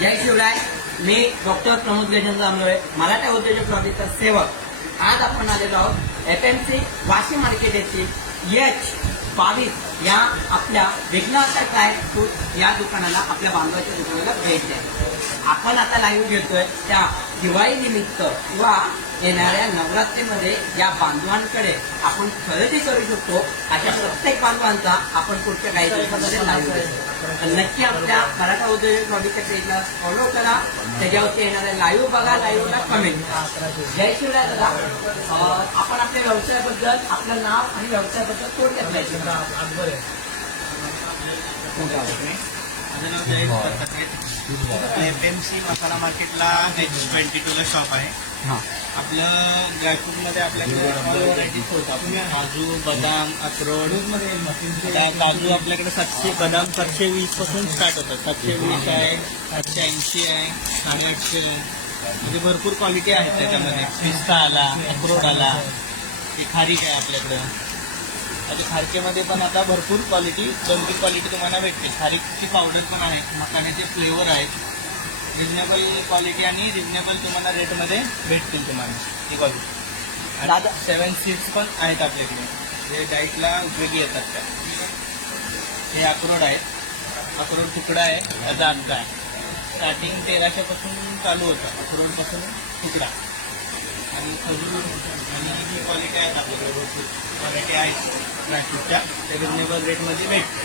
जय शिवराय. मी doctor Pramod Gajendra आमलोळे, Maratha उद्योजक लॉबीचा सेवक. आज आपण आलेलो आहोत FMC वाशी मार्केट येथील H22 या आपल्या विघ्नहर्ता ड्राय फ्रूट या दुकानाला, आपल्या बांधवाच्या दुकानाला भेट द्या. आपण आता लाईव्ह घेतोय त्या दिवाळी निमित्त किंवा येणाऱ्या नवरात्रीमध्ये या बांधवांकडे आपण खरेदी करू शकतो अशा प्रत्येक बांधवांचा आपण पुढच्या काही दिवसांमध्ये लाईव्ह घेतो. नक्की आपल्या मराठा उद्योजक लॉबीच्या पेजला फॉलो करा, त्याच्यावरती येणारे लाईव्ह बघा, लाईव्हला कमेंट करा. जय शिवराय दादा. आपण आपल्या व्यवसायाबद्दल, आपलं नाव आणि व्यवसायाबद्दल थोडक्यात माहिती द्या. माझं नाव जयेश परकत्रे. FMC मसाला मार्केटला H22 ला शॉप आहे. आपलं ड्रायफ्रूटमध्ये आपल्याकडे ऑल व्हरायटीज होतात. काजू, बदाम, अक्रोड. काजू आपल्याकडे 700, बदाम 720 पासून स्टार्ट होतात. 720 आहे, 780 आहे, 850 आहे. म्हणजे भरपूर क्वालिटी आहेत त्याच्यामध्ये. पिस्ता आला, अक्रोड आला, खारीक आहे आपल्याकडं. आता खारकेमध्ये पण आता भरपूर क्वालिटी, 2-3 क्वालिटी तुम्हाला भेटते. खारीकची पावडर पण आहे, मखाण्याचे फ्लेवर आहेत. रिजनेबल क्वालिटी आणि रिजनेबल तुम्हाला रेटमध्ये भेटतील तुम्हाला. हे बघू. दादा 7 सीड्स पण आहेत आपल्याकडे, जे डाईटला उपयोगी येतात त्या. हे अक्रोड आहे, अक्रोड तुकडा आहे, त्याचा अर्धा आहे. स्टार्टिंग 1300 पासून चालू होतं अक्रोडपासून तुकडा. आणि खजूर आणि ही क्वालिटी आहेत आपल्याकडे, भरपूर क्वालिटी आहेत ड्रायफ्रूटच्या. ते रिजनेबल रेटमध्ये भेटते.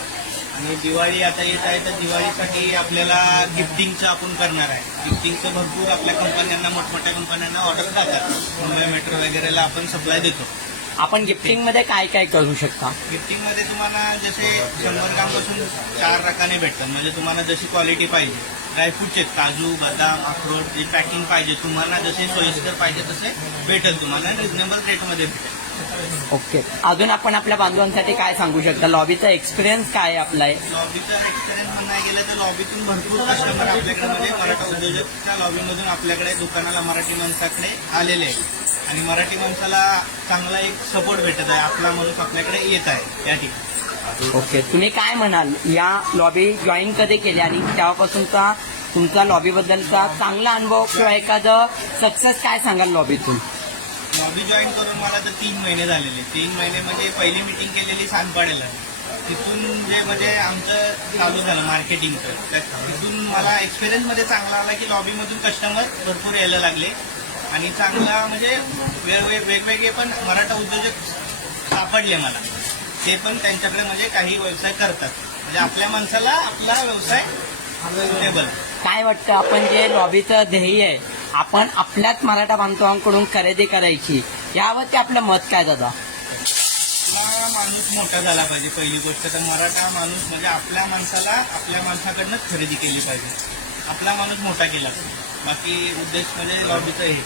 आणि दिवाळी आता येत आहे, तर दिवाळीसाठी आपल्याला गिफ्टिंगचं आपण करणार आहे. गिफ्टिंगचं भरपूर आपल्या कंपन्यांना, मोठमोठ्या कंपन्यांना ऑर्डर जातात. मुंबई मेट्रो वगैरेला आपण सप्लाय देतो. आपण गिफ्टिंग मध्ये काय काय करू शकता? गिफ्टिंगमध्ये तुम्हाला जसे 100 ग्रामपासून 4 रकाने भेटतात. म्हणजे तुम्हाला जशी क्वालिटी पाहिजे, ड्रायफ्रूटचे काजू, बदाम, अक्रोड, जे पॅकिंग पाहिजे तुम्हाला, जसे सोयीस्कर पाहिजे तसे भेटेल तुम्हाला. रिजनेबल रेटमध्ये भेटेल. ओके. अजून आपण आपल्या बांधवांसाठी काय सांगू शकता? लॉबीचा एक्सपिरियन्स काय आपला आहे? लॉबीचा एक्सपिरियन्स म्हणायला गेलं तर लॉबीतून भरपूर कस्टमर आपल्याकडे, म्हणजे मराठा उद्योजकच्या लॉबीमधून आपल्याकडे दुकानाला मराठी माणसाकडे आलेले आहे. आणि मराठी माणसाला चांगला एक सपोर्ट भेटत आहे. आपला माणूस आपल्याकडे येत आहे या ठिकाणी. ओके. तुम्ही काय म्हणाल, या लॉबी जॉईन कधी केली आणि तेव्हापासूनचा तुमचा लॉबीबद्दलचा चांगला अनुभव किंवा एखादं सक्सेस काय सांगाल लॉबीतून? लॉबी जॉईन करून मला तर 3 महिने झालेले. 3 महिने म्हणजे पहिली मीटिंग केलेली सांगपाड्याला. तिथून जे म्हणजे आमचं चालू झालं मार्केटिंगचं, तिथून मला एक्सपिरियन्समध्ये चांगला आला की लॉबीमधून कस्टमर भरपूर यायला लागले. आणि चांगला म्हणजे वेगवेगळे पण मराठा उद्योजक सापडले मला. ते पण त्यांच्याकडे म्हणजे काही व्यवसाय करतात. म्हणजे आपल्या माणसाला आपला व्यवसाय सुटेबल. काय वाटतं, आपण जे लॉबीचं ध्येय आहे, आपण आपल्याच मराठा बांधवांकडून खरेदी करायची, यावरती आपलं मत काय दादा? आपला माणूस मोठा झाला पाहिजे. पहिली गोष्ट तर मराठा माणूस म्हणजे आपल्या माणसाला आपल्या माणसाकडनंच खरेदी केली पाहिजे. आपला माणूस मोठा केला पाहिजे. बाकी उद्देश म्हणजे लॉबीचं हे.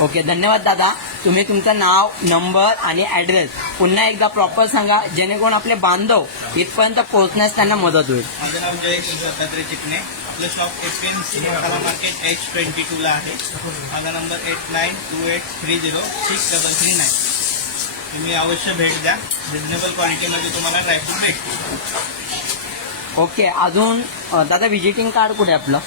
ओके. धन्यवाद दादा. तुम्ही तुमचं नाव, नंबर आणि ॲड्रेस पुन्हा एकदा प्रॉपर सांगा, जेणेकरून आपले बांधव इथपर्यंत पोहोचण्यास त्यांना मदत होईल. माझं नाव जयेश दत्तात्रय चिकणे. आपलं शॉप FMC मसाला मार्केट H22 ला आहे. माझा नंबर 8928306339. तुम्ही अवश्य भेट द्या. रिजनेबल क्वालिटीमध्ये तुम्हाला ड्रायफ्रूट भेटतो. ओके. अजून दादा व्हिजिटिंग कार्ड कुठे आपलं?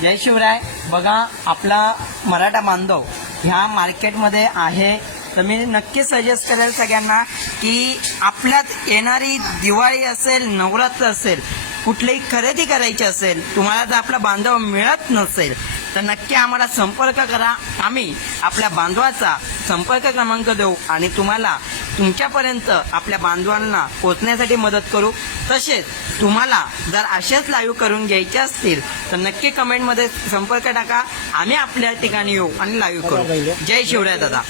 जय शिवराय. बघा, आपला मराठा बांधव ह्या मार्केटमध्ये आहे, तर मी नक्की सजेस्ट करेल सगळ्यांना की आपल्यात येणारी दिवाळी असेल, नवरात्र असेल, कुठलीही खरेदी करायची असेल, तुम्हाला जर आपला बांधव मिळत नसेल तर नक्की आम्हाला संपर्क करा. आम्ही आपल्या बांधवाचा संपर्क क्रमांक देऊ आणि तुम्हाला तुमच्यापर्यंत आपल्या बांधवांना पोहोचण्यासाठी मदत करू. तसेच तुम्हाला जर असेच लाईव्ह करून घ्यायचे असतील तर नक्की कमेंटमध्ये संपर्क टाका. आम्ही आपल्या ठिकाणी येऊ आणि लाईव्ह करू. जय शिवराय दादा.